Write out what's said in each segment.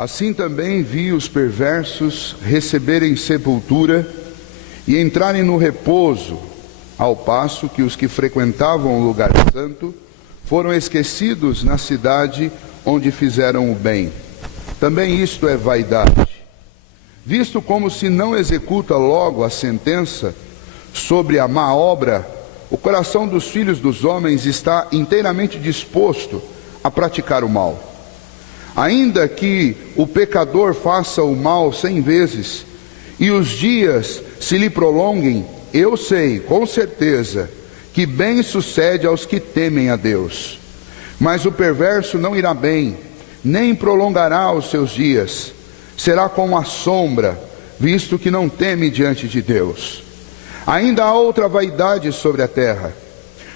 Assim também vi os perversos receberem sepultura e entrarem no repouso, ao passo que os que frequentavam o lugar santo foram esquecidos na cidade onde fizeram o bem. Também isto é vaidade. Visto como se não executa logo a sentença sobre a má obra, o coração dos filhos dos homens está inteiramente disposto a praticar o mal. Ainda que o pecador faça o mal 100 vezes e os dias se lhe prolonguem, eu sei, com certeza, que bem sucede aos que temem a Deus. Mas o perverso não irá bem, nem prolongará os seus dias. Será como a sombra, visto que não teme diante de Deus. Ainda há outra vaidade sobre a terra.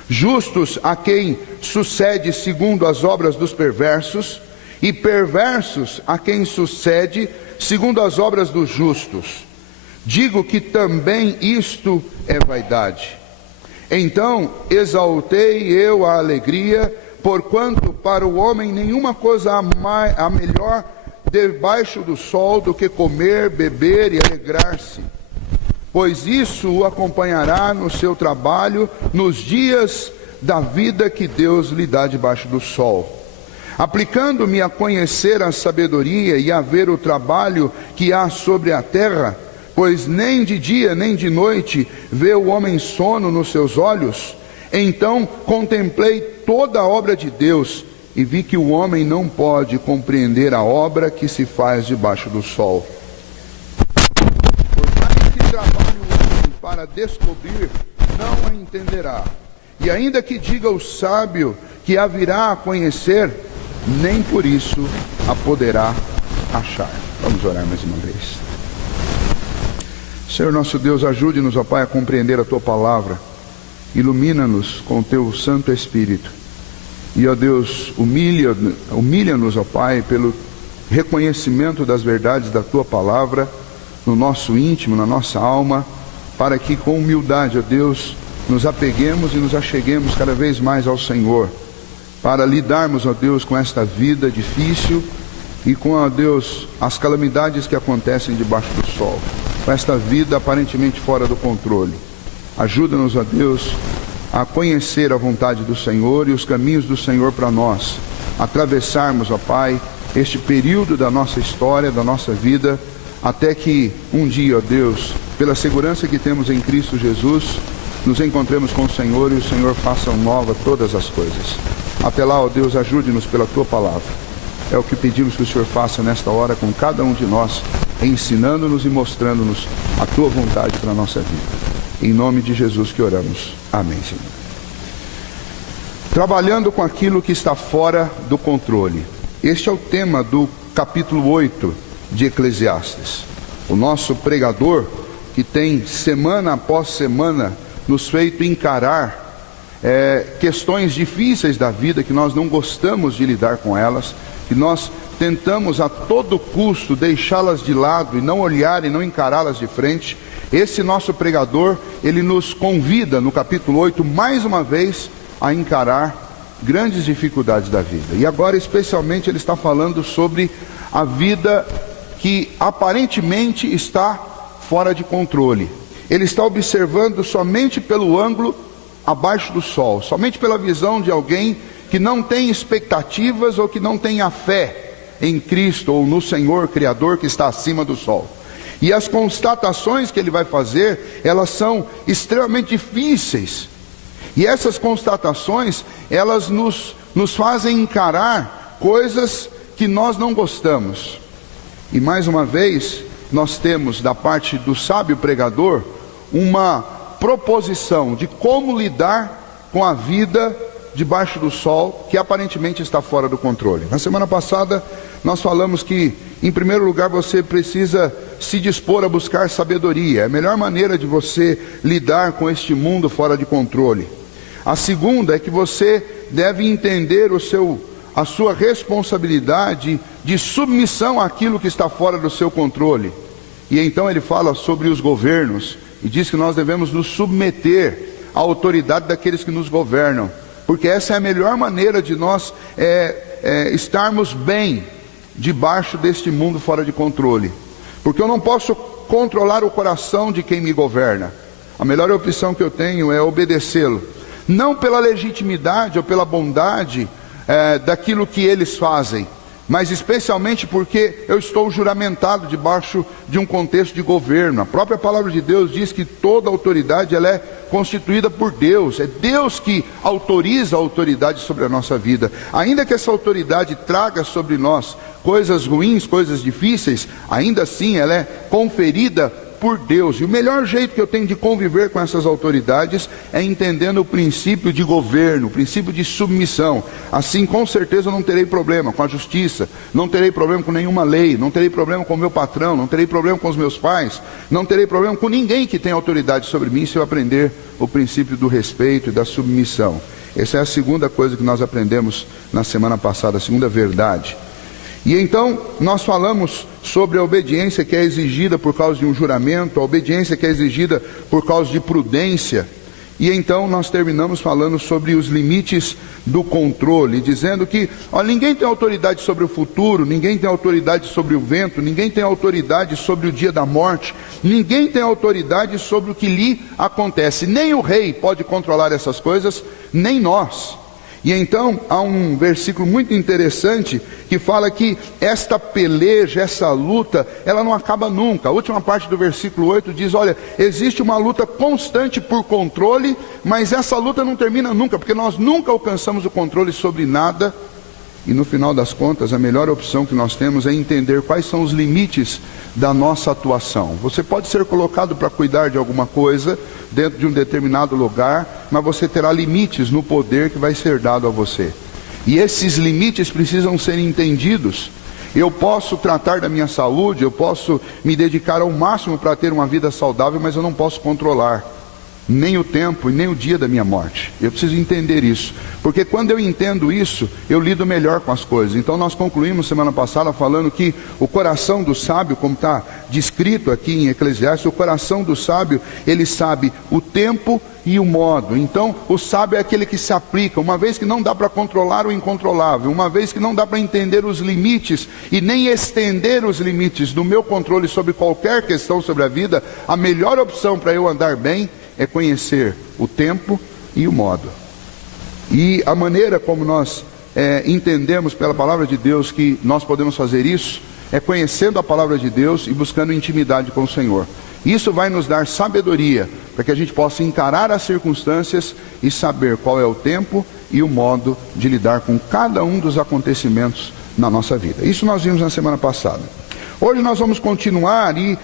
Justos a quem sucede segundo as obras dos perversos, e perversos a quem sucede segundo as obras dos justos. Digo que também isto é vaidade. Então exaltei eu a alegria, porquanto para o homem nenhuma coisa há melhor debaixo do sol do que comer, beber e alegrar-se, pois isso o acompanhará no seu trabalho nos dias da vida que Deus lhe dá debaixo do sol. Aplicando-me a conhecer a sabedoria e a ver o trabalho que há sobre a terra, pois nem de dia nem de noite vê o homem sono nos seus olhos, então contemplei toda a obra de Deus e vi que o homem não pode compreender a obra que se faz debaixo do sol. Por mais que trabalhe o homem para descobrir, não a entenderá. E ainda que diga o sábio que a virá a conhecer, nem por isso a poderá achar. Vamos orar mais uma vez. Senhor nosso Deus, ajude-nos, ó Pai, a compreender a Tua palavra. Ilumina-nos com o Teu Santo Espírito. E, ó Deus, humilha-nos, ó Pai, pelo reconhecimento das verdades da Tua palavra no nosso íntimo, na nossa alma, para que com humildade, ó Deus, nos apeguemos e nos acheguemos cada vez mais ao Senhor, para lidarmos, ó Deus, com esta vida difícil e com, ó Deus, as calamidades que acontecem debaixo do sol, com esta vida aparentemente fora do controle. Ajuda-nos, ó Deus, a conhecer a vontade do Senhor e os caminhos do Senhor para nós, atravessarmos, ó Pai, este período da nossa história, da nossa vida, até que um dia, ó Deus, pela segurança que temos em Cristo Jesus, nos encontremos com o Senhor e o Senhor faça nova todas as coisas. Até lá, ó Deus, ajude-nos pela Tua palavra. É o que pedimos que o Senhor faça nesta hora com cada um de nós, ensinando-nos e mostrando-nos a Tua vontade para a nossa vida. Em nome de Jesus que oramos. Amém, Senhor. Trabalhando com aquilo que está fora do controle. Este é o tema do capítulo 8 de Eclesiastes. O nosso pregador, que tem semana após semana nos feito encarar questões difíceis da vida, que nós não gostamos de lidar com elas, que nós tentamos a todo custo deixá-las de lado e não olhar e não encará-las de frente. Esse nosso pregador, ele nos convida no capítulo 8 mais uma vez a encarar grandes dificuldades da vida. E agora especialmente ele está falando sobre a vida que aparentemente está fora de controle. Ele está observando somente pelo ângulo abaixo do sol, somente pela visão de alguém que não tem expectativas ou que não tem a fé em Cristo ou no Senhor Criador que está acima do sol. E as constatações que ele vai fazer, elas são extremamente difíceis. E essas constatações, elas nos fazem encarar coisas que nós não gostamos. E mais uma vez, nós temos da parte do sábio pregador uma proposição de como lidar com a vida debaixo do sol, que aparentemente está fora do controle. Na semana passada nós falamos que, em primeiro lugar, você precisa se dispor a buscar sabedoria. É a melhor maneira de você lidar com este mundo fora de controle. A segunda é que você deve entender a sua responsabilidade de submissão àquilo que está fora do seu controle. E então ele fala sobre os governos e diz que nós devemos nos submeter à autoridade daqueles que nos governam, porque essa é a melhor maneira de nós estarmos bem debaixo deste mundo fora de controle, porque eu não posso controlar o coração de quem me governa. A melhor opção que eu tenho é obedecê-lo, não pela legitimidade ou pela bondade daquilo que eles fazem, mas especialmente porque eu estou juramentado debaixo de um contexto de governo. A própria palavra de Deus diz que toda autoridade ela é constituída por Deus. É Deus que autoriza a autoridade sobre a nossa vida. Ainda que essa autoridade traga sobre nós coisas ruins, coisas difíceis, ainda assim ela é conferida por Deus. E o melhor jeito que eu tenho de conviver com essas autoridades é entendendo o princípio de governo, o princípio de submissão. Assim, com certeza, eu não terei problema com a justiça, não terei problema com nenhuma lei, não terei problema com o meu patrão, não terei problema com os meus pais, não terei problema com ninguém que tenha autoridade sobre mim, se eu aprender o princípio do respeito e da submissão. Essa é a segunda coisa que nós aprendemos na semana passada, a segunda verdade. E então nós falamos sobre a obediência que é exigida por causa de um juramento, a obediência que é exigida por causa de prudência. E então nós terminamos falando sobre os limites do controle, dizendo que ninguém tem autoridade sobre o futuro, ninguém tem autoridade sobre o vento, ninguém tem autoridade sobre o dia da morte, ninguém tem autoridade sobre o que lhe acontece. Nem o rei pode controlar essas coisas, nem nós. E então há um versículo muito interessante que fala que esta peleja, essa luta, ela não acaba nunca. A última parte do versículo 8 diz, olha, existe uma luta constante por controle, mas essa luta não termina nunca, porque nós nunca alcançamos o controle sobre nada. E no final das contas, a melhor opção que nós temos é entender quais são os limites da nossa atuação. Você pode ser colocado para cuidar de alguma coisa dentro de um determinado lugar, mas você terá limites no poder que vai ser dado a você. E esses limites precisam ser entendidos. Eu posso tratar da minha saúde, eu posso me dedicar ao máximo para ter uma vida saudável, mas eu não posso controlar nem o tempo e nem o dia da minha morte. Eu preciso entender isso, porque quando eu entendo isso, eu lido melhor com as coisas. Então nós concluímos semana passada falando que o coração do sábio, como está descrito aqui em Eclesiastes, o coração do sábio, ele sabe o tempo e o modo. Então o sábio é aquele que se aplica, uma vez que não dá para controlar o incontrolável, uma vez que não dá para entender os limites e nem estender os limites do meu controle sobre qualquer questão sobre a vida, a melhor opção para eu andar bem é conhecer o tempo e o modo. E a maneira como nós entendemos pela palavra de Deus que nós podemos fazer isso, é conhecendo a palavra de Deus e buscando intimidade com o Senhor. Isso vai nos dar sabedoria, para que a gente possa encarar as circunstâncias e saber qual é o tempo e o modo de lidar com cada um dos acontecimentos na nossa vida. Isso nós vimos na semana passada. Hoje nós vamos continuar e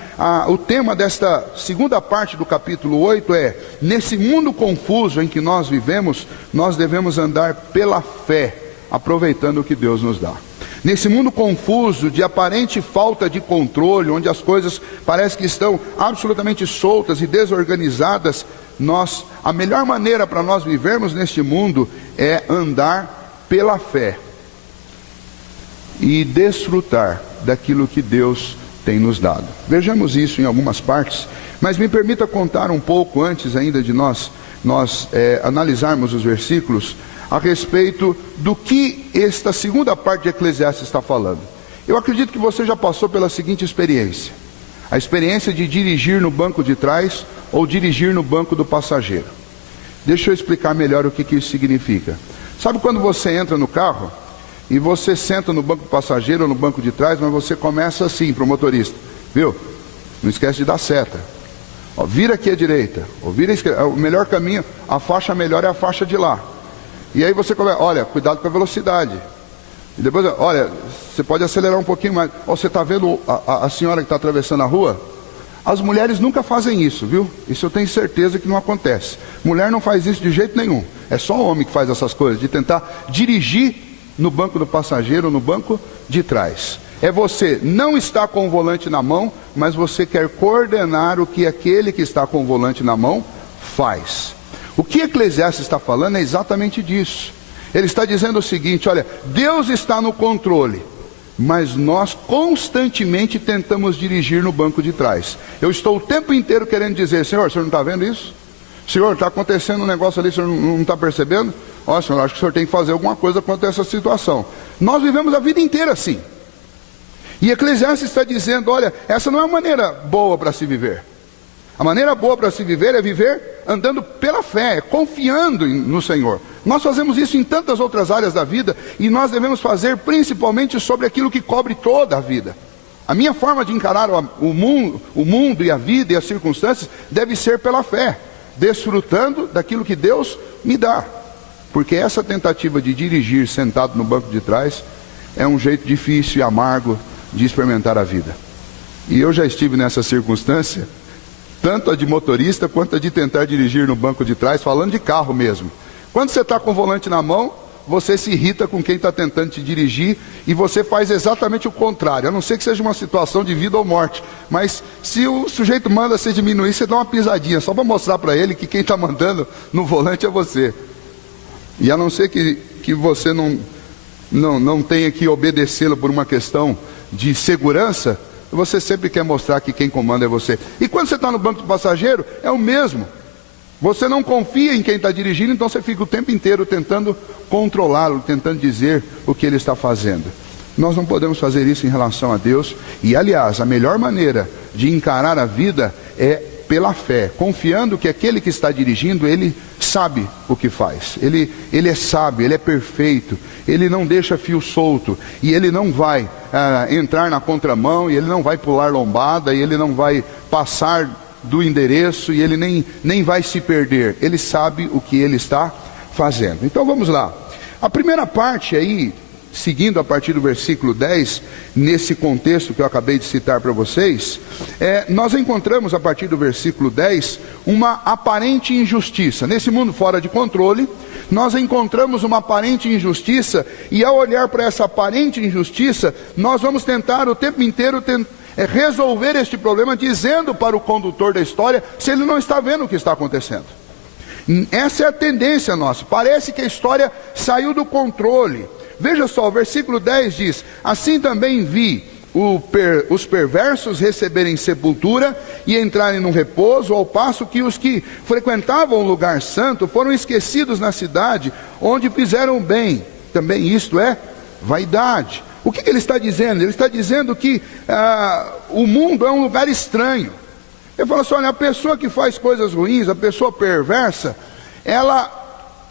o tema desta segunda parte do capítulo 8 é: nesse mundo confuso em que nós vivemos, nós devemos andar pela fé, aproveitando o que Deus nos dá. Nesse mundo confuso, de aparente falta de controle, onde as coisas parecem que estão absolutamente soltas e desorganizadas, a melhor maneira para nós vivermos neste mundo é andar pela fé e desfrutar daquilo que Deus tem nos dado. Vejamos isso em algumas partes, mas me permita contar um pouco antes ainda de nós analisarmos os versículos a respeito do que esta segunda parte de Eclesiastes está falando. Eu acredito que você já passou pela seguinte experiência: a experiência de dirigir no banco de trás ou dirigir no banco do passageiro. Deixa eu explicar melhor o que isso significa. Sabe quando você entra no carro e você senta no banco do passageiro ou no banco de trás, mas você começa assim para o motorista, viu? Não esquece de dar seta. Vira aqui à direita, ou vira à esquerda. O melhor caminho, a faixa melhor é a faixa de lá. E aí você começa, olha, cuidado com a velocidade. E depois, olha, você pode acelerar um pouquinho mais. Você está vendo a senhora que está atravessando a rua? As mulheres nunca fazem isso, viu? Isso eu tenho certeza que não acontece. Mulher não faz isso de jeito nenhum. É só o homem que faz essas coisas, de tentar dirigir no banco do passageiro ou no banco de trás. É você não estar com o volante na mão, mas você quer coordenar o que aquele que está com o volante na mão faz. O que Eclesiastes está falando é exatamente disso. Ele está dizendo o seguinte: olha, Deus está no controle, mas nós constantemente tentamos dirigir no banco de trás. Eu estou o tempo inteiro querendo dizer: Senhor, o senhor não está vendo isso? Senhor, está acontecendo um negócio ali, o senhor não está percebendo? Ó, senhor, acho que o senhor tem que fazer alguma coisa quanto a essa situação. Nós vivemos a vida inteira assim. E Eclesiastes está dizendo, olha, essa não é uma maneira boa para se viver. A maneira boa para se viver é viver andando pela fé, confiando no Senhor. Nós fazemos isso em tantas outras áreas da vida, e nós devemos fazer principalmente sobre aquilo que cobre toda a vida. A minha forma de encarar o mundo e a vida e as circunstâncias deve ser pela fé, desfrutando daquilo que Deus me dá. Porque essa tentativa de dirigir sentado no banco de trás é um jeito difícil e amargo de experimentar a vida. E eu já estive nessa circunstância, tanto a de motorista quanto a de tentar dirigir no banco de trás, falando de carro mesmo. Quando você está com o volante na mão, você se irrita com quem está tentando te dirigir, e você faz exatamente o contrário, a não ser que seja uma situação de vida ou morte. Mas se o sujeito manda você diminuir, você dá uma pisadinha, só para mostrar para ele que quem está mandando no volante é você. E a não ser que você não tenha que obedecê-lo por uma questão de segurança, você sempre quer mostrar que quem comanda é você. E quando você está no banco do passageiro, é o mesmo. Você não confia em quem está dirigindo, então você fica o tempo inteiro tentando controlá-lo, tentando dizer o que ele está fazendo. Nós não podemos fazer isso em relação a Deus. E aliás, a melhor maneira de encarar a vida é pela fé, confiando que aquele que está dirigindo, ele sabe o que faz. Ele é sábio, ele é perfeito, ele não deixa fio solto, e ele não vai entrar na contramão, e ele não vai pular lombada, e ele não vai passar do endereço, e ele nem vai se perder. Ele sabe o que ele está fazendo. Então vamos lá. A primeira parte aí, seguindo a partir do versículo 10, nesse contexto que eu acabei de citar para vocês, nós encontramos a partir do versículo 10 uma aparente injustiça. Nesse mundo fora de controle, nós encontramos uma aparente injustiça, e ao olhar para essa aparente injustiça, nós vamos tentar o tempo inteiro resolver este problema, dizendo para o condutor da história se ele não está vendo o que está acontecendo. Essa é a tendência nossa. Parece que a história saiu do controle. Veja só, o versículo 10 diz: assim também vi os perversos receberem sepultura e entrarem no repouso, ao passo que os que frequentavam o lugar santo foram esquecidos na cidade, onde fizeram bem. Também isto é vaidade. O que ele está dizendo? Ele está dizendo que o mundo é um lugar estranho. Ele fala assim, olha, a pessoa que faz coisas ruins, a pessoa perversa, ela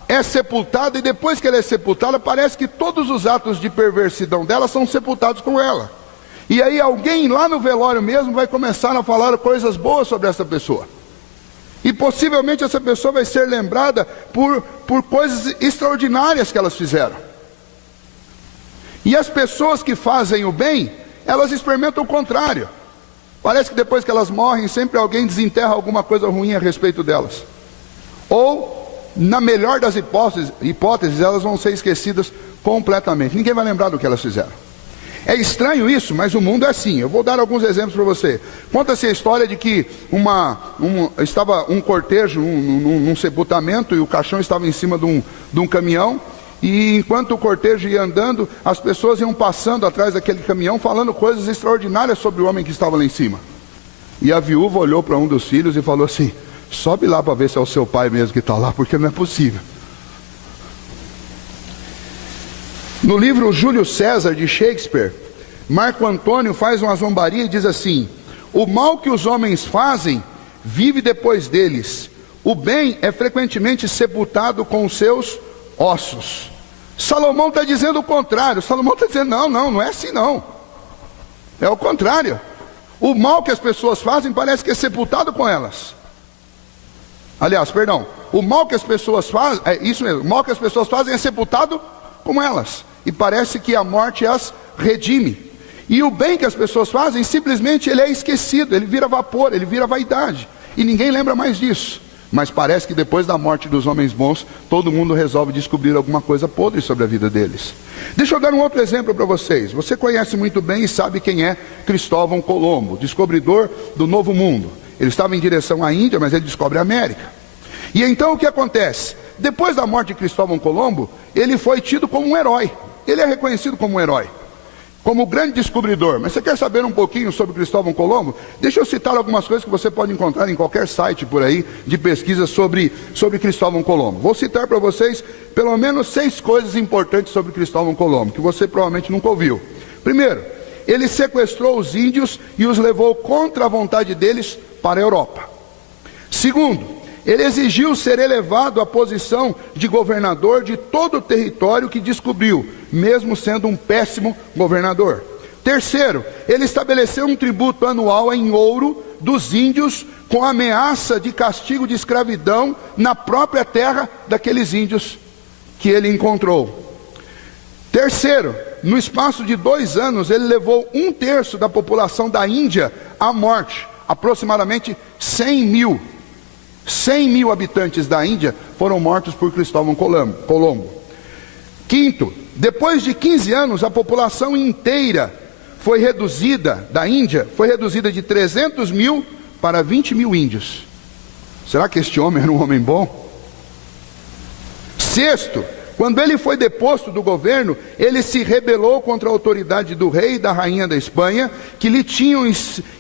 é sepultada, e depois que ela é sepultada, parece que todos os atos de perversidão dela são sepultados com ela. E aí alguém lá no velório mesmo vai começar a falar coisas boas sobre essa pessoa. E possivelmente essa pessoa vai ser lembrada por coisas extraordinárias que elas fizeram. E as pessoas que fazem o bem, elas experimentam o contrário. Parece que depois que elas morrem, sempre alguém desenterra alguma coisa ruim a respeito delas. Ou, na melhor das hipóteses, elas vão ser esquecidas completamente. Ninguém vai lembrar do que elas fizeram. É estranho isso, mas o mundo é assim. Eu vou dar alguns exemplos para você. Conta-se a história de que estava um cortejo num sepultamento, e o caixão estava em cima de um caminhão. E enquanto o cortejo ia andando, as pessoas iam passando atrás daquele caminhão, falando coisas extraordinárias sobre o homem que estava lá em cima. E a viúva olhou para um dos filhos e falou assim, sobe lá para ver se é o seu pai mesmo que está lá, porque não é possível. No livro Júlio César de Shakespeare, Marco Antônio faz uma zombaria e diz assim: o mal que os homens fazem vive depois deles, o bem é frequentemente sepultado com os seus ossos. Salomão está dizendo o contrário. Salomão está dizendo, não é assim não. É o contrário. O mal que as pessoas fazem parece que é sepultado com elas. Aliás, perdão, o mal que as pessoas fazem, isso mesmo, o mal que as pessoas fazem é sepultado com elas. E parece que a morte as redime. E o bem que as pessoas fazem, simplesmente ele é esquecido, ele vira vapor, ele vira vaidade. E ninguém lembra mais disso. Mas parece que depois da morte dos homens bons, todo mundo resolve descobrir alguma coisa podre sobre a vida deles. Deixa eu dar um outro exemplo para vocês. Você conhece muito bem e sabe quem é Cristóvão Colombo, descobridor do Novo Mundo. Ele estava em direção à Índia, mas ele descobre a América. E então o que acontece? Depois da morte de Cristóvão Colombo, ele foi tido como um herói. Ele é reconhecido como um herói, como o grande descobridor. Mas você quer saber um pouquinho sobre Cristóvão Colombo? Deixa eu citar algumas coisas que você pode encontrar em qualquer site por aí, de pesquisa sobre Cristóvão Colombo. Vou citar para vocês pelo menos 6 coisas importantes sobre Cristóvão Colombo, que você provavelmente nunca ouviu. Primeiro, ele sequestrou os índios e os levou contra a vontade deles para a Europa. Segundo, ele exigiu ser elevado à posição de governador de todo o território que descobriu, mesmo sendo um péssimo governador. Terceiro, ele estabeleceu um tributo anual em ouro dos índios, com ameaça de castigo de escravidão na própria terra daqueles índios que ele encontrou. Terceiro, no espaço de 2 anos, ele levou 1/3 da população da Índia à morte, aproximadamente 100 mil. 100 mil habitantes da Índia foram mortos por Cristóvão Colombo. Quinto, depois de 15 anos, a população inteira foi reduzida, da Índia, foi reduzida de 300 mil para 20 mil índios. Será que este homem era um homem bom? Sexto, quando ele foi deposto do governo, ele se rebelou contra a autoridade do rei e da rainha da Espanha, que lhe tinham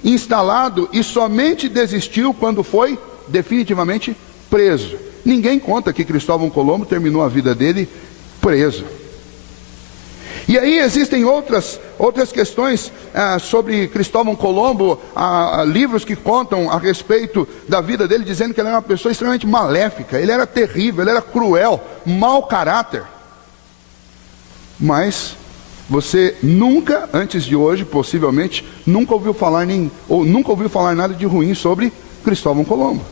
instalado, e somente desistiu quando foi definitivamente preso. Ninguém conta que Cristóvão Colombo terminou a vida dele preso. E aí existem outras questões sobre Cristóvão Colombo, livros que contam a respeito da vida dele, dizendo que ele era uma pessoa extremamente maléfica, ele era terrível, ele era cruel, mau caráter. Mas você nunca, antes de hoje, possivelmente, nunca ouviu falar nada de ruim sobre Cristóvão Colombo.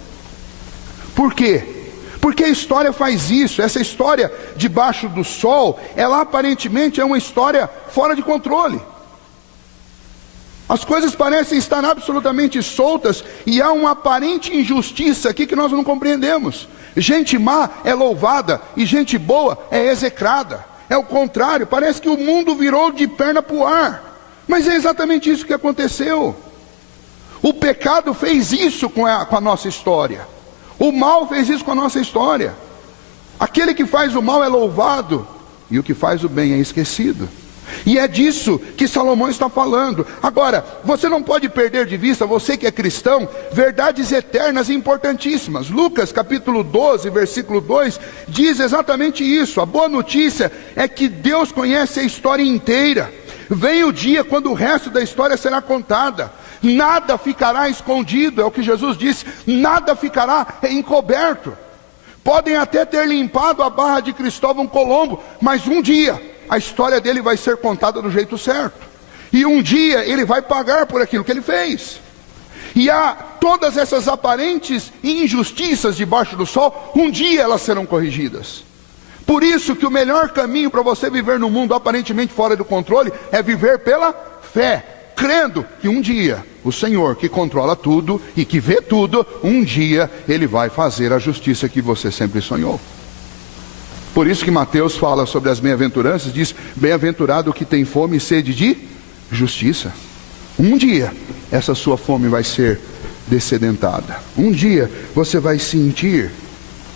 Por quê? Porque a história faz isso. Essa história debaixo do sol, ela aparentemente é uma história fora de controle. As coisas parecem estar absolutamente soltas e há uma aparente injustiça aqui que nós não compreendemos. Gente má é louvada e gente boa é execrada. É o contrário, parece que o mundo virou de perna para o ar. Mas é exatamente isso que aconteceu. O pecado fez isso com a nossa história. O mal fez isso com a nossa história. Aquele que faz o mal é louvado, e o que faz o bem é esquecido. E é disso que Salomão está falando. Agora, você não pode perder de vista, você que é cristão, verdades eternas e importantíssimas. Lucas capítulo 12, versículo 2, diz exatamente isso. A boa notícia é que Deus conhece a história inteira. Vem o dia quando o resto da história será contada. Nada ficará escondido, é o que Jesus disse. Nada ficará encoberto. Podem até ter limpado a barra de Cristóvão Colombo, mas um dia a história dele vai ser contada do jeito certo. E um dia ele vai pagar por aquilo que ele fez. E há todas essas aparentes injustiças debaixo do sol, um dia elas serão corrigidas. Por isso que o melhor caminho para você viver no mundo aparentemente fora do controle é viver pela fé, crendo que um dia o Senhor, que controla tudo e que vê tudo, um dia Ele vai fazer a justiça que você sempre sonhou. Por isso que Mateus fala sobre as bem-aventuranças, diz: bem-aventurado o que tem fome e sede de justiça. Um dia essa sua fome vai ser dessedentada. Um dia você vai sentir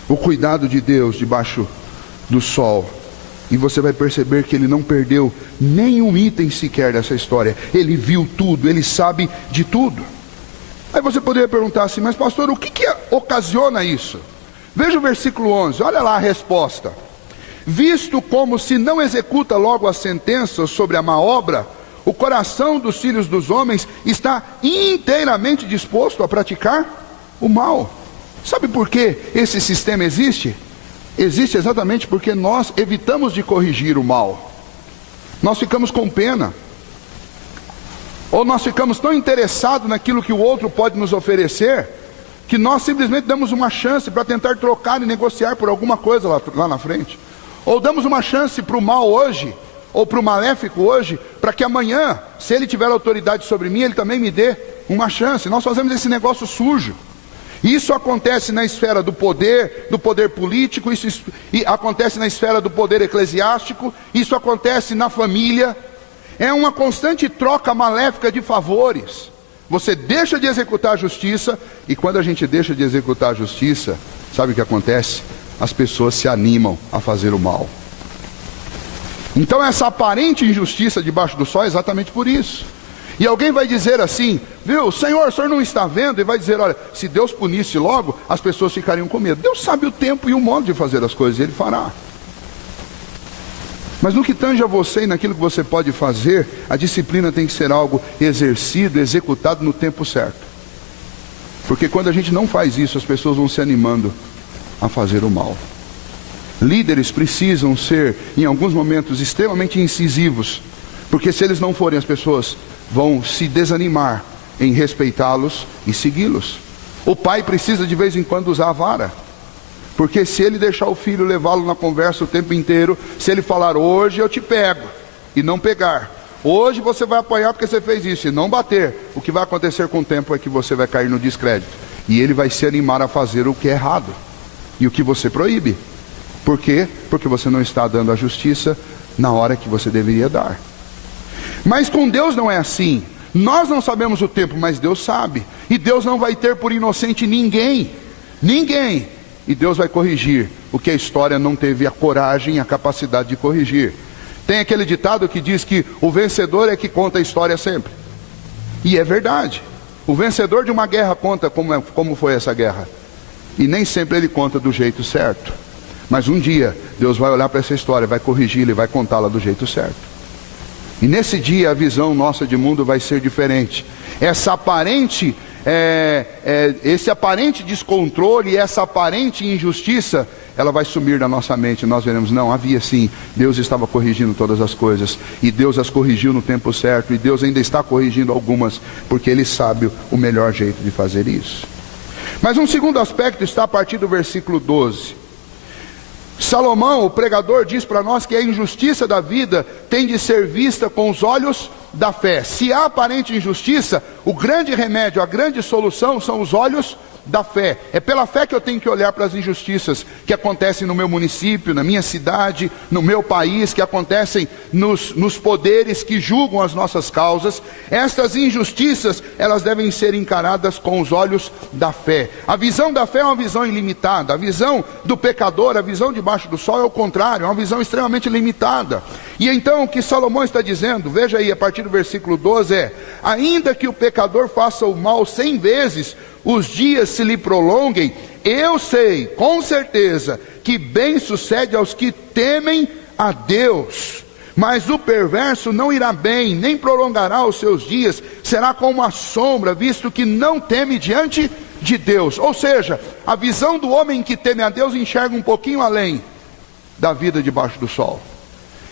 o cuidado de Deus debaixo do sol. E você vai perceber que ele não perdeu nenhum item sequer dessa história. Ele viu tudo, ele sabe de tudo. Aí você poderia perguntar assim: mas pastor, o que ocasiona isso? Veja o versículo 11, olha lá a resposta. Visto como se não executa logo a sentença sobre a má obra, o coração dos filhos dos homens está inteiramente disposto a praticar o mal. Sabe por que esse sistema existe? Existe exatamente porque nós evitamos de corrigir o mal. Nós ficamos com pena. Ou nós ficamos tão interessados naquilo que o outro pode nos oferecer, que nós simplesmente damos uma chance para tentar trocar e negociar por alguma coisa lá na frente. Ou damos uma chance para o mal hoje, ou para o maléfico hoje, para que amanhã, se ele tiver autoridade sobre mim, ele também me dê uma chance. Nós fazemos esse negócio sujo. Isso acontece na esfera do poder político, isso acontece na esfera do poder eclesiástico, isso acontece na família. É uma constante troca maléfica de favores. Você deixa de executar a justiça, e quando a gente deixa de executar a justiça, sabe o que acontece? As pessoas se animam a fazer o mal. Então essa aparente injustiça debaixo do sol é exatamente por isso. E alguém vai dizer assim: viu, o senhor não está vendo? E vai dizer: olha, se Deus punisse logo, as pessoas ficariam com medo. Deus sabe o tempo e o modo de fazer as coisas, e Ele fará. Mas no que tange a você e naquilo que você pode fazer, a disciplina tem que ser algo exercido, executado no tempo certo. Porque quando a gente não faz isso, as pessoas vão se animando a fazer o mal. Líderes precisam ser, em alguns momentos, extremamente incisivos, porque se eles não forem, as pessoas vão se desanimar em respeitá-los e segui-los. O pai precisa de vez em quando usar a vara, porque se ele deixar o filho levá-lo na conversa o tempo inteiro, se ele falar, hoje eu te pego, e não pegar, hoje você vai apanhar porque você fez isso, e não bater, o que vai acontecer com o tempo é que você vai cair no descrédito, e ele vai se animar a fazer o que é errado, e o que você proíbe. Por quê? Porque você não está dando a justiça na hora que você deveria dar. Mas com Deus não é assim. Nós não sabemos o tempo, mas Deus sabe. E Deus não vai ter por inocente ninguém. Ninguém. E Deus vai corrigir o que a história não teve a coragem e a capacidade de corrigir. Tem aquele ditado que diz que o vencedor é que conta a história sempre. E é verdade. O vencedor de uma guerra conta como foi essa guerra. E nem sempre ele conta do jeito certo. Mas um dia, Deus vai olhar para essa história, vai corrigi-la e vai contá-la do jeito certo. E nesse dia a visão nossa de mundo vai ser diferente. Esse aparente descontrole, essa aparente injustiça, ela vai sumir da nossa mente. Nós veremos, não, havia sim, Deus estava corrigindo todas as coisas, e Deus as corrigiu no tempo certo, e Deus ainda está corrigindo algumas, porque Ele sabe o melhor jeito de fazer isso. Mas um segundo aspecto está a partir do versículo 12. Salomão, o pregador, diz para nós que a injustiça da vida tem de ser vista com os olhos da fé. Se há aparente injustiça, o grande remédio, a grande solução são os olhos da fé. É pela fé que eu tenho que olhar para as injustiças que acontecem no meu município, na minha cidade, no meu país, que acontecem nos poderes que julgam as nossas causas. Estas injustiças, elas devem ser encaradas com os olhos da fé. A visão da fé é uma visão ilimitada. A visão do pecador, a visão debaixo do sol é o contrário, é uma visão extremamente limitada. E então o que Salomão está dizendo, veja aí a partir do versículo 12 é: ainda que o pecador faça o mal 100 vezes, os dias se lhe prolonguem, eu sei, com certeza, que bem sucede aos que temem a Deus. Mas o perverso não irá bem, nem prolongará os seus dias, será como uma sombra, visto que não teme diante de Deus. Ou seja, a visão do homem que teme a Deus enxerga um pouquinho além da vida debaixo do sol.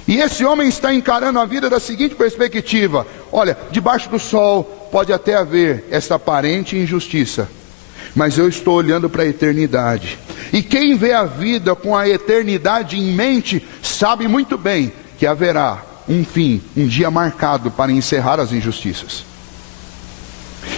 E esse homem está encarando a vida da seguinte perspectiva: olha, debaixo do sol pode até haver essa aparente injustiça, mas eu estou olhando para a eternidade. E quem vê a vida com a eternidade em mente, sabe muito bem que haverá um fim, um dia marcado para encerrar as injustiças.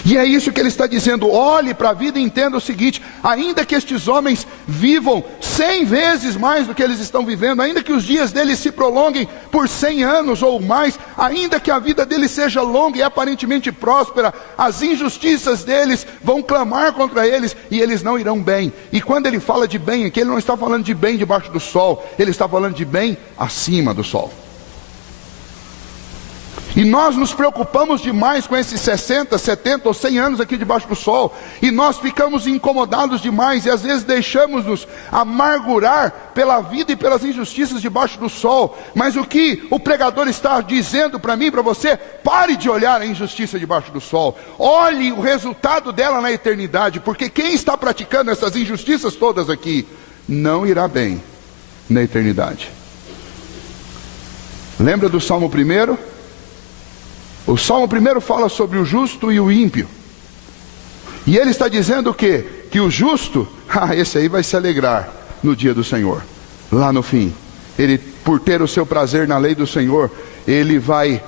E é isso que ele está dizendo: olhe para a vida e entenda o seguinte: ainda que estes homens vivam 100 vezes mais do que eles estão vivendo, ainda que os dias deles se prolonguem por 100 anos ou mais, ainda que a vida deles seja longa e aparentemente próspera, as injustiças deles vão clamar contra eles e eles não irão bem. E quando ele fala de bem aqui, ele não está falando de bem debaixo do sol, ele está falando de bem acima do sol. E nós nos preocupamos demais com esses 60, 70 ou 100 anos aqui debaixo do sol. E nós ficamos incomodados demais e às vezes deixamos-nos amargurar pela vida e pelas injustiças debaixo do sol. Mas o que o pregador está dizendo para mim e para você: pare de olhar a injustiça debaixo do sol. Olhe o resultado dela na eternidade, porque quem está praticando essas injustiças todas aqui não irá bem na eternidade. Lembra do Salmo 1? O Salmo 1 fala sobre o justo e o ímpio. E ele está dizendo o quê? Que o justo, esse aí vai se alegrar no dia do Senhor, lá no fim. Ele, por ter o seu prazer na lei do Senhor, ele vai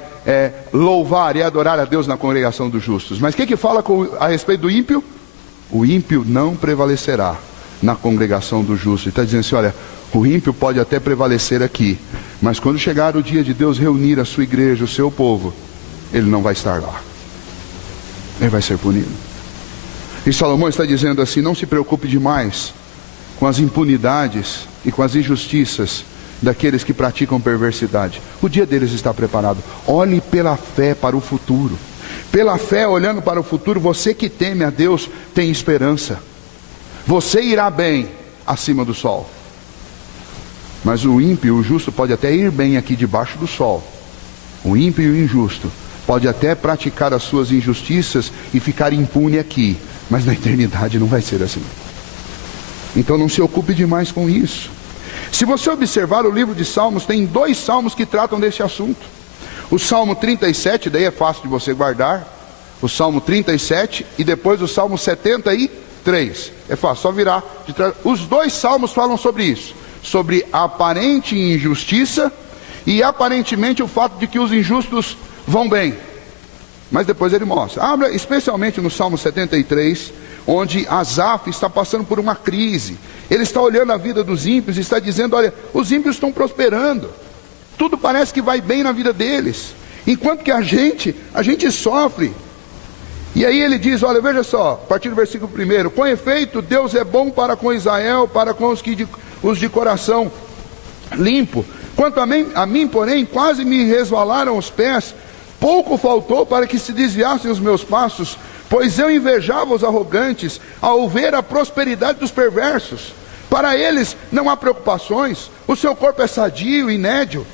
louvar e adorar a Deus na congregação dos justos. Mas o que fala a respeito do ímpio? O ímpio não prevalecerá na congregação dos justos. Ele está dizendo assim: olha, o ímpio pode até prevalecer aqui, mas quando chegar o dia de Deus reunir a sua igreja, o seu povo, ele não vai estar lá. Ele vai ser punido. E Salomão está dizendo assim: não se preocupe demais com as impunidades e com as injustiças daqueles que praticam perversidade. O dia deles está preparado. Olhe pela fé para o futuro. Pela fé, olhando para o futuro, você que teme a Deus tem esperança. Você irá bem acima do sol. Mas o ímpio e o justo pode até ir bem aqui debaixo do sol. O ímpio e o injusto pode até praticar as suas injustiças e ficar impune aqui, mas na eternidade não vai ser assim. Então não se ocupe demais com isso. Se você observar o livro de Salmos, tem 2 salmos que tratam desse assunto. O Salmo 37, daí é fácil de você guardar. O Salmo 37 e depois o Salmo 73. É fácil, só virar de trás. Os 2 salmos falam sobre isso. Sobre a aparente injustiça e aparentemente o fato de que os injustos vão bem. Mas depois ele mostra. Abra especialmente no Salmo 73, onde Asaf está passando por uma crise. Ele está olhando a vida dos ímpios e está dizendo: olha, os ímpios estão prosperando. Tudo parece que vai bem na vida deles. Enquanto que a gente sofre. E aí ele diz, olha, veja só, a partir do versículo 1. Com efeito, Deus é bom para com Israel, para com os de coração limpo. Quanto a mim, porém, quase me resvalaram os pés. Pouco faltou para que se desviassem os meus passos, pois eu invejava os arrogantes ao ver a prosperidade dos perversos. Para eles não há preocupações, o seu corpo é sadio e nédio.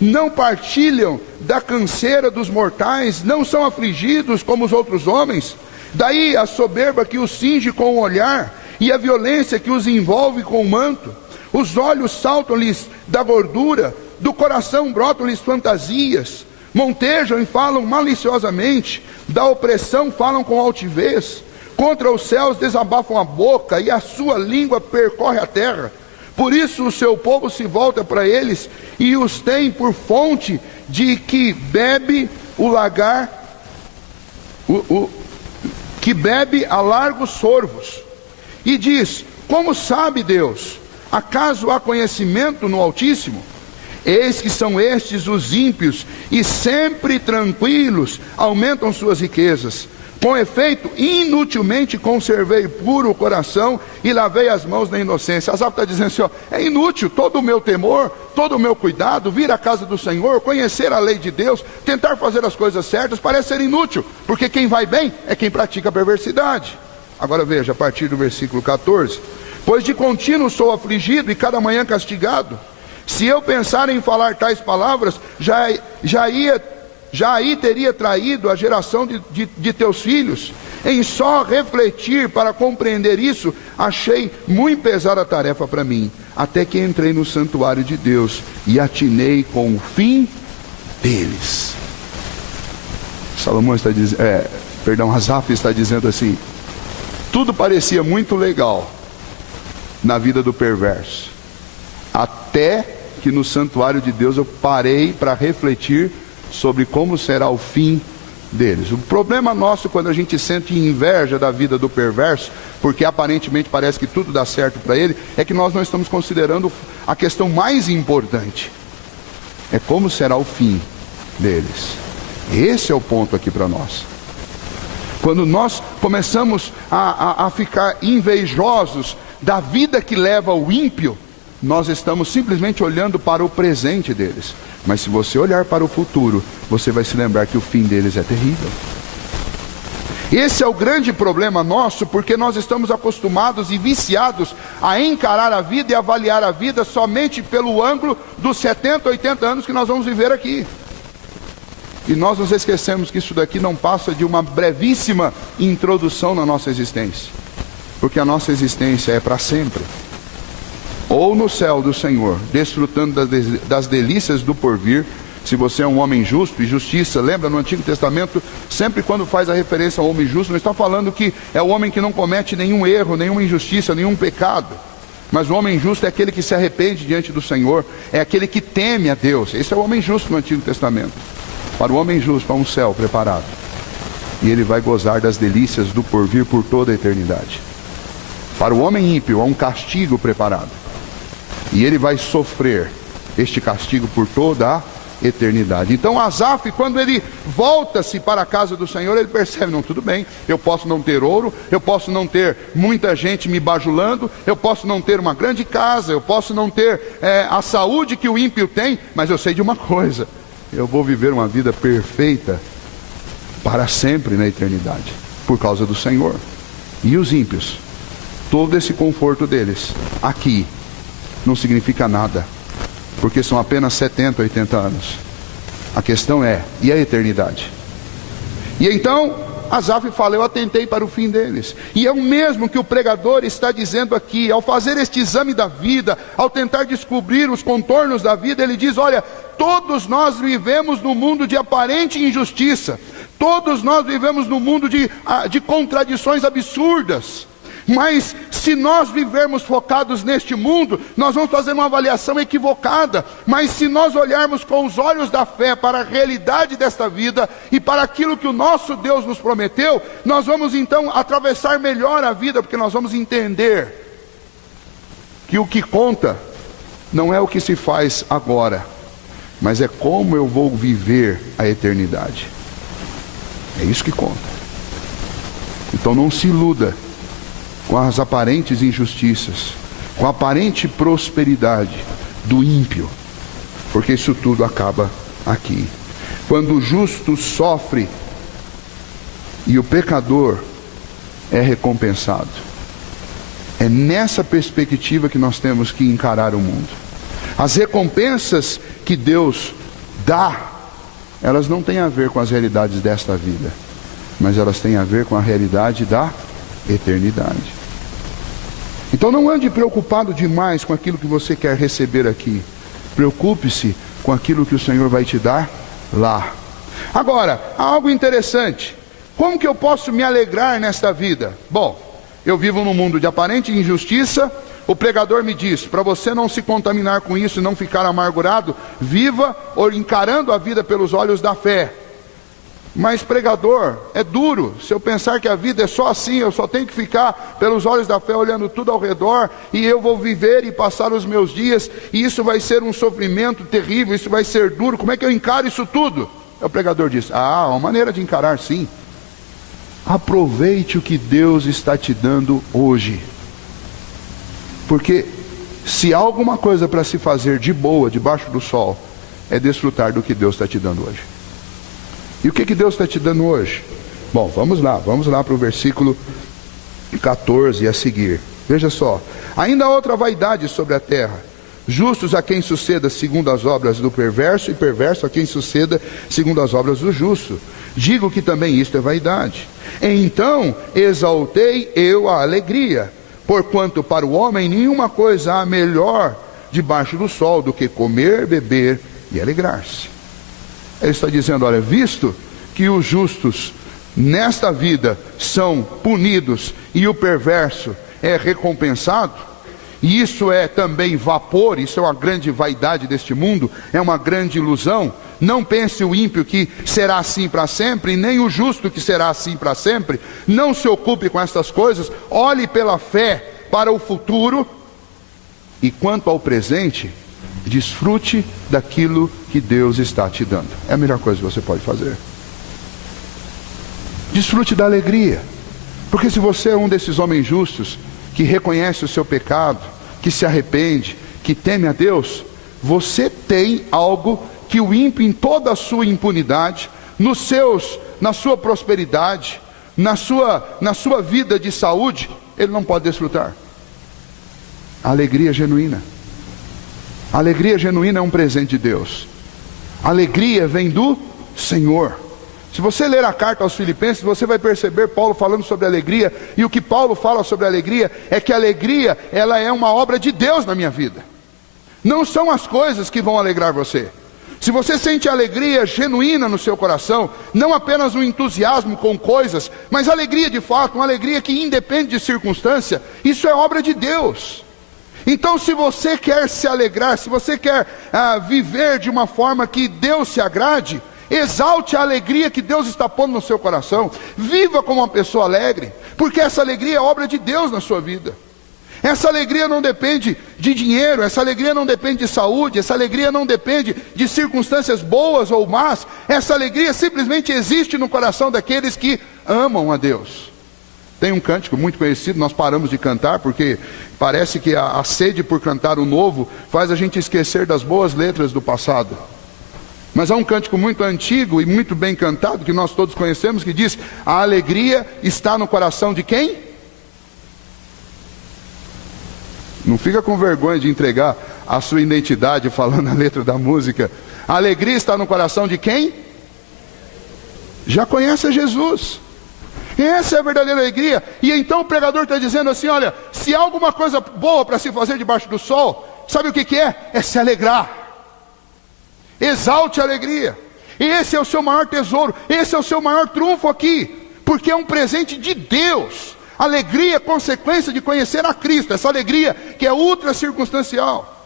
Não partilham da canseira dos mortais, não são afligidos como os outros homens. Daí a soberba que os cinge com o olhar e a violência que os envolve com o manto. Os olhos saltam-lhes da gordura, do coração brotam-lhes fantasias. Montejam e falam maliciosamente, da opressão falam com altivez. Contra os céus desabafam a boca e a sua língua percorre a terra. Por isso o seu povo se volta para eles e os tem por fonte de que bebe o lagar, que bebe a largos sorvos. E diz: como sabe Deus? Acaso há conhecimento no Altíssimo? Eis que são estes os ímpios, e sempre tranquilos aumentam suas riquezas. Com efeito, inutilmente conservei puro o coração e lavei as mãos na inocência. Asaf está dizendo assim, ó, é inútil todo o meu temor, todo o meu cuidado, vir à casa do Senhor, conhecer a lei de Deus, tentar fazer as coisas certas, parece ser inútil, porque quem vai bem é quem pratica a perversidade. Agora veja, a partir do versículo 14, pois de contínuo sou afligido e cada manhã castigado. Se eu pensar em falar tais palavras, já aí teria traído a geração de teus filhos. Em só refletir para compreender isso, achei muito pesada a tarefa para mim, até que entrei no santuário de Deus e atinei com o fim deles. Asaf está dizendo assim: tudo parecia muito legal na vida do perverso, até que no santuário de Deus eu parei para refletir sobre como será o fim deles. O problema nosso quando a gente sente inveja da vida do perverso, porque aparentemente parece que tudo dá certo para ele, é que nós não estamos considerando a questão mais importante. É como será o fim deles. Esse é o ponto aqui para nós. Quando nós começamos a ficar invejosos da vida que leva o ímpio, nós estamos simplesmente olhando para o presente deles. Mas se você olhar para o futuro, você vai se lembrar que o fim deles é terrível. Esse é o grande problema nosso, porque nós estamos acostumados e viciados a encarar a vida e avaliar a vida somente pelo ângulo dos 70, 80 anos que nós vamos viver aqui. E nós nos esquecemos que isso daqui não passa de uma brevíssima introdução na nossa existência. Porque a nossa existência é para sempre. Ou no céu do Senhor, desfrutando das delícias do porvir, se você é um homem justo, e justiça, lembra no Antigo Testamento, sempre quando faz a referência ao homem justo, não está falando que é o homem que não comete nenhum erro, nenhuma injustiça, nenhum pecado. Mas o homem justo é aquele que se arrepende diante do Senhor, é aquele que teme a Deus. Esse é o homem justo no Antigo Testamento. Para o homem justo há um céu preparado, e ele vai gozar das delícias do porvir por toda a eternidade. Para o homem ímpio há um castigo preparado, e ele vai sofrer este castigo por toda a eternidade. Então Asaf, quando ele volta-se para a casa do Senhor, ele percebe, não, tudo bem, eu posso não ter ouro, eu posso não ter muita gente me bajulando, eu posso não ter uma grande casa, eu posso não ter a saúde que o ímpio tem, mas eu sei de uma coisa: eu vou viver uma vida perfeita para sempre na eternidade, por causa do Senhor. E os ímpios, todo esse conforto deles aqui não significa nada porque são apenas 70, 80 anos. A questão é, e a eternidade? E então Asaf fala, eu atentei para o fim deles. E é o mesmo que o pregador está dizendo aqui. Ao fazer este exame da vida, ao tentar descobrir os contornos da vida, ele diz, olha, todos nós vivemos num mundo de aparente injustiça. Todos nós vivemos num mundo de contradições absurdas. Mas se nós vivermos focados neste mundo, nós vamos fazer uma avaliação equivocada. Mas se nós olharmos com os olhos da fé para a realidade desta vida e para aquilo que o nosso Deus nos prometeu, nós vamos então atravessar melhor a vida, porque nós vamos entender que o que conta não é o que se faz agora, mas é como eu vou viver a eternidade. É isso que conta. Então não se iluda com as aparentes injustiças, com a aparente prosperidade do ímpio, porque isso tudo acaba aqui. Quando o justo sofre e o pecador é recompensado. É nessa perspectiva que nós temos que encarar o mundo. As recompensas que Deus dá, elas não têm a ver com as realidades desta vida, mas elas têm a ver com a realidade da eternidade. Então não ande preocupado demais com aquilo que você quer receber aqui. Preocupe-se com aquilo que o Senhor vai te dar lá. Agora, há algo interessante. Como que eu posso me alegrar nesta vida? Bom, eu vivo num mundo de aparente injustiça. O pregador me diz, para você não se contaminar com isso e não ficar amargurado, viva encarando a vida pelos olhos da fé. Mas pregador, é duro. Se eu pensar que a vida é só assim, eu só tenho que ficar pelos olhos da fé olhando tudo ao redor, e eu vou viver e passar os meus dias, e isso vai ser um sofrimento terrível, isso vai ser duro, como é que eu encaro isso tudo? O pregador diz, há uma maneira de encarar, sim. Aproveite o que Deus está te dando hoje. Porque se há alguma coisa para se fazer de boa debaixo do sol, é desfrutar do que Deus está te dando hoje. E o que Deus está te dando hoje? Bom, vamos lá para o versículo 14 a seguir. Veja só, ainda há outra vaidade sobre a terra, justos a quem suceda segundo as obras do perverso, e perverso a quem suceda segundo as obras do justo. Digo que também isto é vaidade. Então exaltei eu a alegria, porquanto para o homem nenhuma coisa há melhor debaixo do sol do que comer, beber e alegrar-se. Ele está dizendo, olha, visto que os justos nesta vida são punidos e o perverso é recompensado, e isso é também vapor, isso é uma grande vaidade deste mundo, é uma grande ilusão. Não pense o ímpio que será assim para sempre, nem o justo que será assim para sempre. Não se ocupe com estas coisas, olhe pela fé para o futuro, e quanto ao presente, desfrute daquilo que Deus está te dando. É a melhor coisa que você pode fazer. Desfrute da alegria. Porque se você é um desses homens justos, que reconhece o seu pecado, que se arrepende, que teme a Deus, você tem algo que o ímpio, em toda a sua impunidade, na sua prosperidade, na sua vida de saúde, ele não pode desfrutar. A alegria genuína. A alegria genuína é um presente de Deus. A alegria vem do Senhor. Se você ler a carta aos Filipenses, você vai perceber Paulo falando sobre alegria. E o que Paulo fala sobre alegria é que a alegria, ela é uma obra de Deus na minha vida. Não são as coisas que vão alegrar você. Se você sente alegria genuína no seu coração, não apenas um entusiasmo com coisas, mas alegria de fato, uma alegria que independe de circunstância, isso é obra de Deus. Então, se você quer se alegrar, se você quer viver de uma forma que Deus se agrade, exalte a alegria que Deus está pondo no seu coração. Viva como uma pessoa alegre, porque essa alegria é obra de Deus na sua vida. Essa alegria não depende de dinheiro, essa alegria não depende de saúde, essa alegria não depende de circunstâncias boas ou más. Essa alegria simplesmente existe no coração daqueles que amam a Deus. Tem um cântico muito conhecido, nós paramos de cantar porque parece que a sede por cantar o novo faz a gente esquecer das boas letras do passado. Mas há um cântico muito antigo e muito bem cantado, que nós todos conhecemos, que diz: a alegria está no coração de quem? Não fica com vergonha de entregar a sua identidade, falando a letra da música. A alegria está no coração de quem? Já conhece Jesus. Essa é a verdadeira alegria. E então o pregador está dizendo assim, olha, se há alguma coisa boa para se fazer debaixo do sol, sabe o que é? É se alegrar. Exalte a alegria. Esse é o seu maior tesouro, esse é o seu maior trunfo aqui, porque é um presente de Deus. Alegria é consequência de conhecer a Cristo, essa alegria que é ultra circunstancial.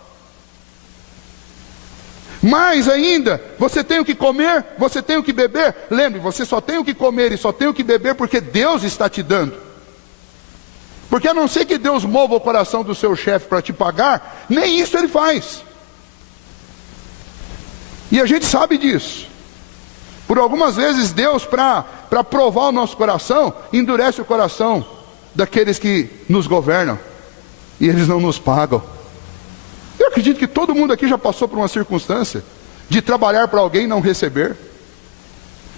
Mais ainda, você tem o que comer, você tem o que beber. Lembre, você só tem o que comer e só tem o que beber porque Deus está te dando. Porque a não ser que Deus mova o coração do seu chefe para te pagar, nem isso ele faz. E a gente sabe disso. Por algumas vezes Deus, para provar o nosso coração, endurece o coração daqueles que nos governam, e eles não nos pagam. Eu acredito que todo mundo aqui já passou por uma circunstância de trabalhar para alguém e não receber,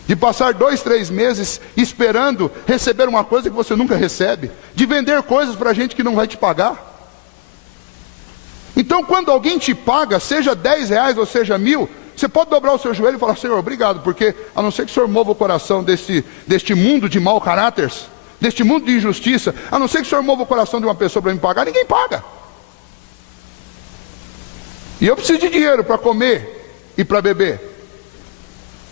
de passar 2, 3 meses esperando receber uma coisa que você nunca recebe, de vender coisas para gente que não vai te pagar. Então quando alguém te paga, seja 10 reais ou seja 1.000, você pode dobrar o seu joelho e falar, Senhor, obrigado, porque a não ser que o Senhor mova o coração deste mundo de mau caráter, deste mundo de injustiça, a não ser que o Senhor mova o coração de uma pessoa para me pagar, ninguém paga. E eu preciso de dinheiro para comer e para beber.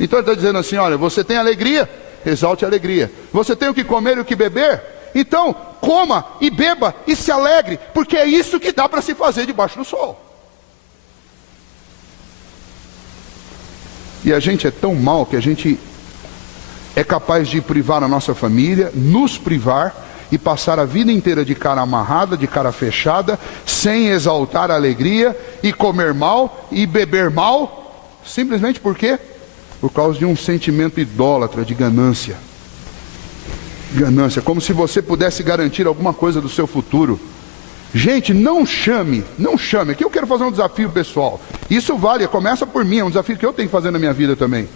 Então ele está dizendo assim, olha, você tem alegria? Exalte a alegria. Você tem o que comer e o que beber? Então coma e beba e se alegre, porque é isso que dá para se fazer debaixo do sol. E a gente é tão mal que a gente é capaz de privar a nossa família, nos privar e passar a vida inteira de cara amarrada, de cara fechada, sem exaltar a alegria, e comer mal e beber mal, simplesmente por quê? Por causa de um sentimento idólatra de ganância. Ganância, como se você pudesse garantir alguma coisa do seu futuro. Gente, não chame, aqui eu quero fazer um desafio pessoal, isso vale, começa por mim, é um desafio que eu tenho que fazer na minha vida também.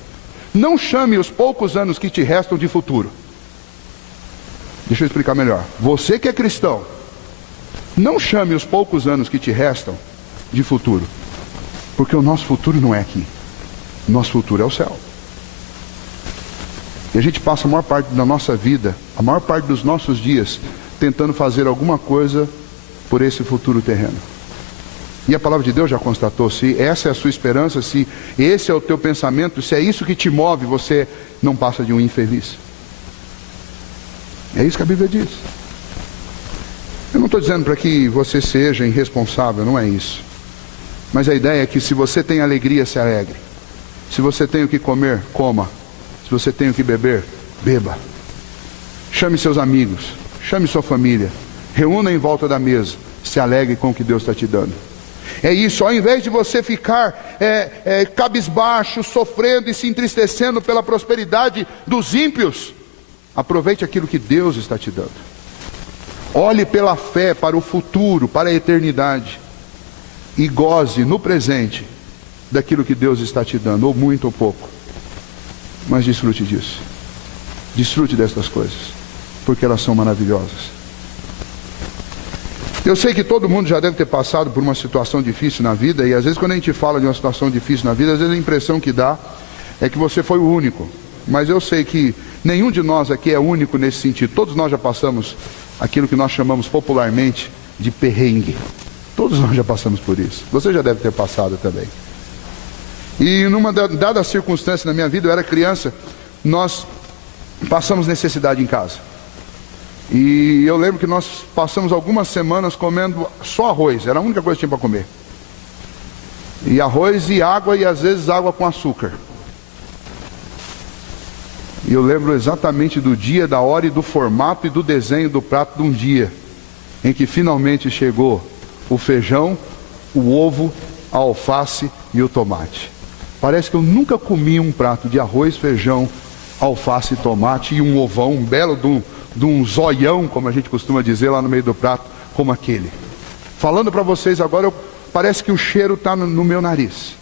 Não chame os poucos anos que te restam de futuro. Deixa eu explicar melhor. Você que é cristão, não chame os poucos anos que te restam de futuro, porque o nosso futuro não é aqui, o nosso futuro é o céu. E a gente passa a maior parte da nossa vida, a maior parte dos nossos dias, tentando fazer alguma coisa por esse futuro terreno. E a palavra de Deus já constatou, se essa é a sua esperança, se esse é o teu pensamento, se é isso que te move, você não passa de um infeliz. É isso que a Bíblia diz. Eu não estou dizendo para que você seja irresponsável, não é isso. Mas a ideia é que se você tem alegria, se alegre. Se você tem o que comer, coma. Se você tem o que beber, beba. Chame seus amigos, chame sua família. Reúna em volta da mesa, se alegre com o que Deus está te dando. É isso, ao invés de você ficar cabisbaixo, sofrendo e se entristecendo pela prosperidade dos ímpios, aproveite aquilo que Deus está te dando. Olhe pela fé para o futuro, para a eternidade, e goze no presente daquilo que Deus está te dando, ou muito ou pouco. Mas desfrute disso. Desfrute destas coisas, porque elas são maravilhosas. Eu sei que todo mundo já deve ter passado por uma situação difícil na vida, e às vezes quando a gente fala de uma situação difícil na vida, às vezes a impressão que dá é que você foi o único. Mas eu sei que nenhum de nós aqui é único nesse sentido. Todos nós já passamos aquilo que nós chamamos popularmente de perrengue. Todos nós já passamos por isso. Você já deve ter passado também. E numa dada circunstância na minha vida, eu era criança, nós passamos necessidade em casa. E eu lembro que nós passamos algumas semanas comendo só arroz, era a única coisa que tinha para comer. E arroz e água, e às vezes água com açúcar. E eu lembro exatamente do dia, da hora e do formato e do desenho do prato de um dia em que finalmente chegou o feijão, o ovo, a alface e o tomate. Parece que eu nunca comi um prato de arroz, feijão, alface e tomate e um ovão, um belo de um zoião, como a gente costuma dizer lá no meio do prato, como aquele. Falando para vocês agora, parece que o cheiro está no meu nariz.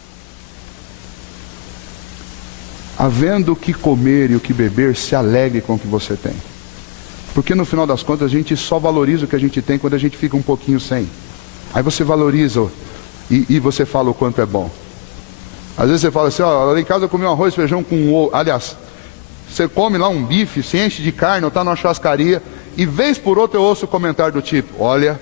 Havendo o que comer e o que beber, se alegre com o que você tem. Porque no final das contas a gente só valoriza o que a gente tem quando a gente fica um pouquinho sem. Aí você valoriza e você fala o quanto é bom. Às vezes você fala assim, ó, lá em casa eu comi um arroz e feijão com ovo. Aliás, você come lá um bife, se enche de carne, ou está numa churrascaria, e vez por outra eu ouço o comentário do tipo, olha,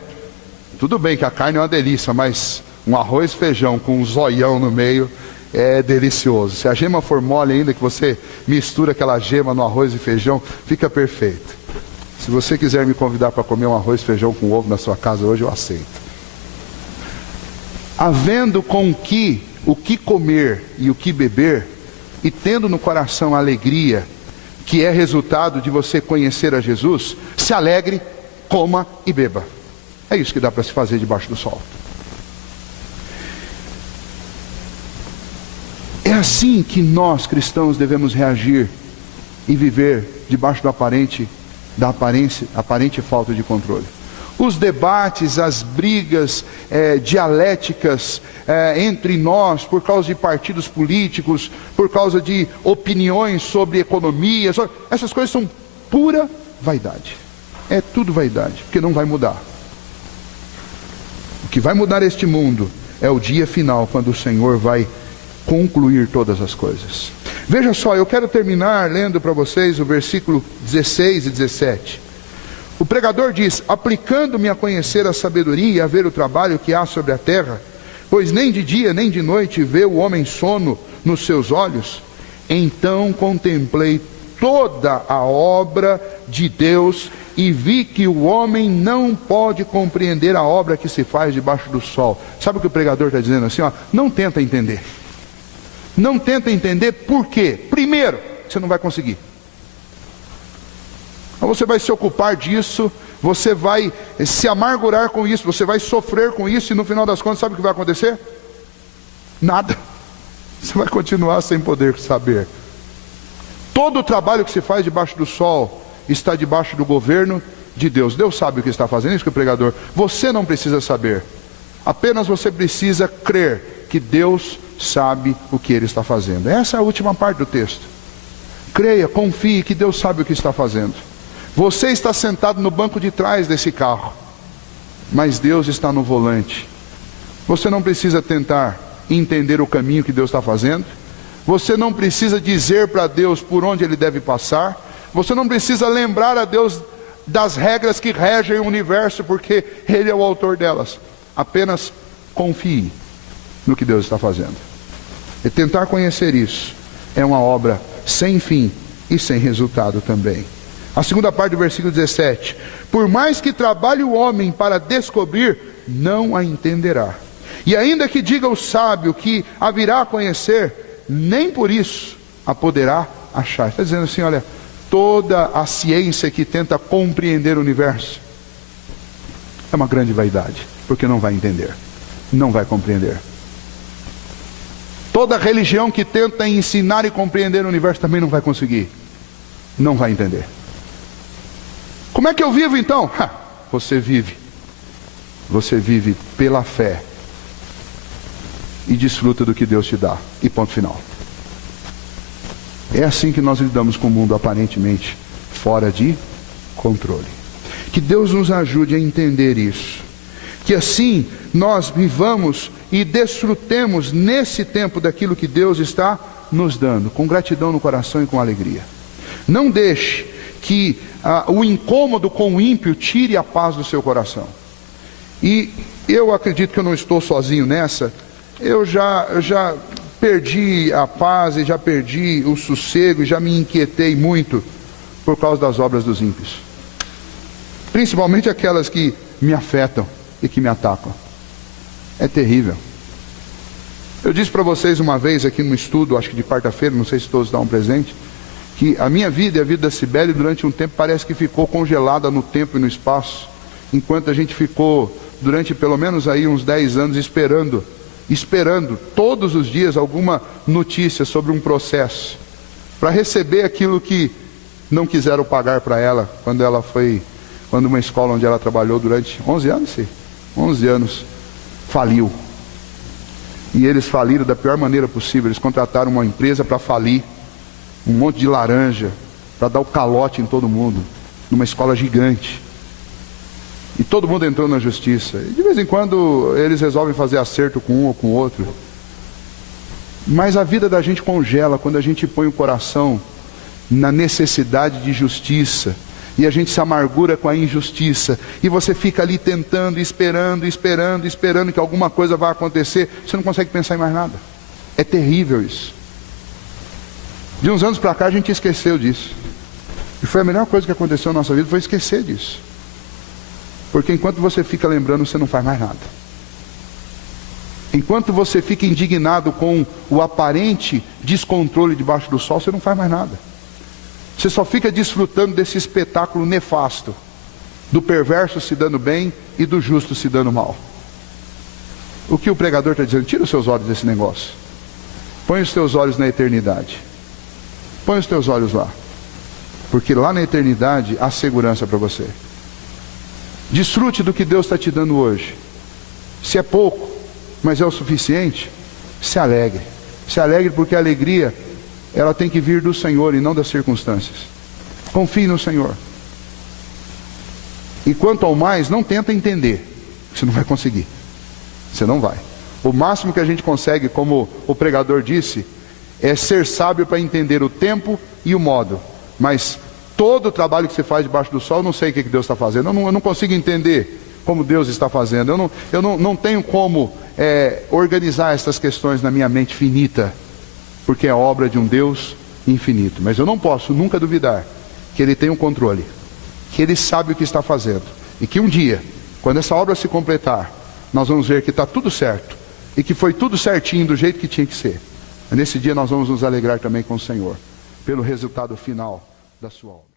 tudo bem que a carne é uma delícia, mas um arroz e feijão com um zoião no meio é delicioso. Se a gema for mole ainda, que você mistura aquela gema no arroz e feijão, fica perfeito. Se você quiser me convidar para comer um arroz e feijão com ovo na sua casa hoje, eu aceito. Havendo com o que comer e o que beber, e tendo no coração a alegria, que é resultado de você conhecer a Jesus, se alegre, coma e beba. É isso que dá para se fazer debaixo do sol. É assim que nós cristãos devemos reagir e viver debaixo da aparente falta de controle. Os debates, as brigas dialéticas entre nós, por causa de partidos políticos, por causa de opiniões sobre economia, essas coisas são pura vaidade. É tudo vaidade, porque não vai mudar. O que vai mudar este mundo é o dia final, quando o Senhor vai concluir todas as coisas. Veja só, eu quero terminar lendo para vocês o versículo 16 e 17. O pregador diz, aplicando-me a conhecer a sabedoria e a ver o trabalho que há sobre a terra, pois nem de dia nem de noite vê o homem sono nos seus olhos, então contemplei toda a obra de Deus e vi que o homem não pode compreender a obra que se faz debaixo do sol. Sabe o que o pregador está dizendo assim? Ó, não tenta entender. Não tenta entender por quê? Primeiro, você não vai conseguir. Então você vai se ocupar disso, você vai se amargurar com isso, você vai sofrer com isso, e no final das contas, sabe o que vai acontecer? Nada. Você vai continuar sem poder saber. Todo o trabalho que se faz debaixo do sol está debaixo do governo de Deus. Deus sabe o que está fazendo, isso que o pregador. Você não precisa saber. Apenas você precisa crer que Deus sabe o que Ele está fazendo. Essa é a última parte do texto. Creia, confie que Deus sabe o que está fazendo. Você está sentado no banco de trás desse carro, mas Deus está no volante. Você não precisa tentar entender o caminho que Deus está fazendo. Você não precisa dizer para Deus por onde Ele deve passar. Você não precisa lembrar a Deus das regras que regem o universo, porque Ele é o autor delas. Apenas confie no que Deus está fazendo. E tentar conhecer isso é uma obra sem fim e sem resultado também. A segunda parte do versículo 17. Por mais que trabalhe o homem para descobrir, não a entenderá. E ainda que diga o sábio que a virá a conhecer, nem por isso a poderá achar. Está dizendo assim, olha, toda a ciência que tenta compreender o universo é uma grande vaidade, porque não vai entender, não vai compreender. Toda religião que tenta ensinar e compreender o universo também não vai conseguir, não vai entender. Como é que eu vivo então? Você vive pela fé e desfruta do que Deus te dá, e ponto final. É assim que nós lidamos com o mundo aparentemente fora de controle. Que Deus nos ajude a entender isso, que assim nós vivamos e desfrutemos nesse tempo daquilo que Deus está nos dando, com gratidão no coração e com alegria. Não deixe que o incômodo com o ímpio tire a paz do seu coração. E eu acredito que eu não estou sozinho nessa. Eu já perdi a paz e já perdi o sossego e já me inquietei muito por causa das obras dos ímpios, principalmente aquelas que me afetam e que me atacam. É terrível. Eu disse para vocês uma vez aqui no estudo, acho que de quarta-feira, não sei se todos dão um presente, que a minha vida e a vida da Cibele durante um tempo parece que ficou congelada no tempo e no espaço, enquanto a gente ficou durante pelo menos aí uns 10 anos esperando todos os dias alguma notícia sobre um processo, para receber aquilo que não quiseram pagar para ela, quando uma escola onde ela trabalhou durante 11 anos, sim, 11 anos, faliu. E eles faliram da pior maneira possível. Eles contrataram uma empresa para falir, um monte de laranja, para dar o calote em todo mundo, numa escola gigante. E todo mundo entrou na justiça. E de vez em quando eles resolvem fazer acerto com um ou com o outro. Mas a vida da gente congela quando a gente põe o coração na necessidade de justiça. E a gente se amargura com a injustiça. E você fica ali tentando, esperando que alguma coisa vai acontecer. Você não consegue pensar em mais nada. É terrível isso. De uns anos para cá a gente esqueceu disso. E foi a melhor coisa que aconteceu na nossa vida, foi esquecer disso. Porque enquanto você fica lembrando, você não faz mais nada. Enquanto você fica indignado com o aparente descontrole debaixo do sol, você não faz mais nada. Você só fica desfrutando desse espetáculo nefasto, do perverso se dando bem e do justo se dando mal. O que o pregador está dizendo? Tira os seus olhos desse negócio. Põe os teus olhos na eternidade. Põe os teus olhos lá. Porque lá na eternidade há segurança para você. Desfrute do que Deus está te dando hoje. Se é pouco, mas é o suficiente, se alegre. Se alegre porque a alegria, ela tem que vir do Senhor e não das circunstâncias. Confie no Senhor. E quanto ao mais, não tenta entender. Você não vai conseguir. Você não vai. O máximo que a gente consegue, como o pregador disse, é ser sábio para entender o tempo e o modo. Mas todo o trabalho que você faz debaixo do sol, eu não sei o que Deus está fazendo. Eu não consigo entender como Deus está fazendo. Eu não tenho como organizar essas questões na minha mente finita, porque é obra de um Deus infinito. Mas eu não posso nunca duvidar que Ele tem o controle, que Ele sabe o que está fazendo, e que um dia, quando essa obra se completar, nós vamos ver que está tudo certo, e que foi tudo certinho do jeito que tinha que ser. Nesse dia nós vamos nos alegrar também com o Senhor, pelo resultado final da sua obra.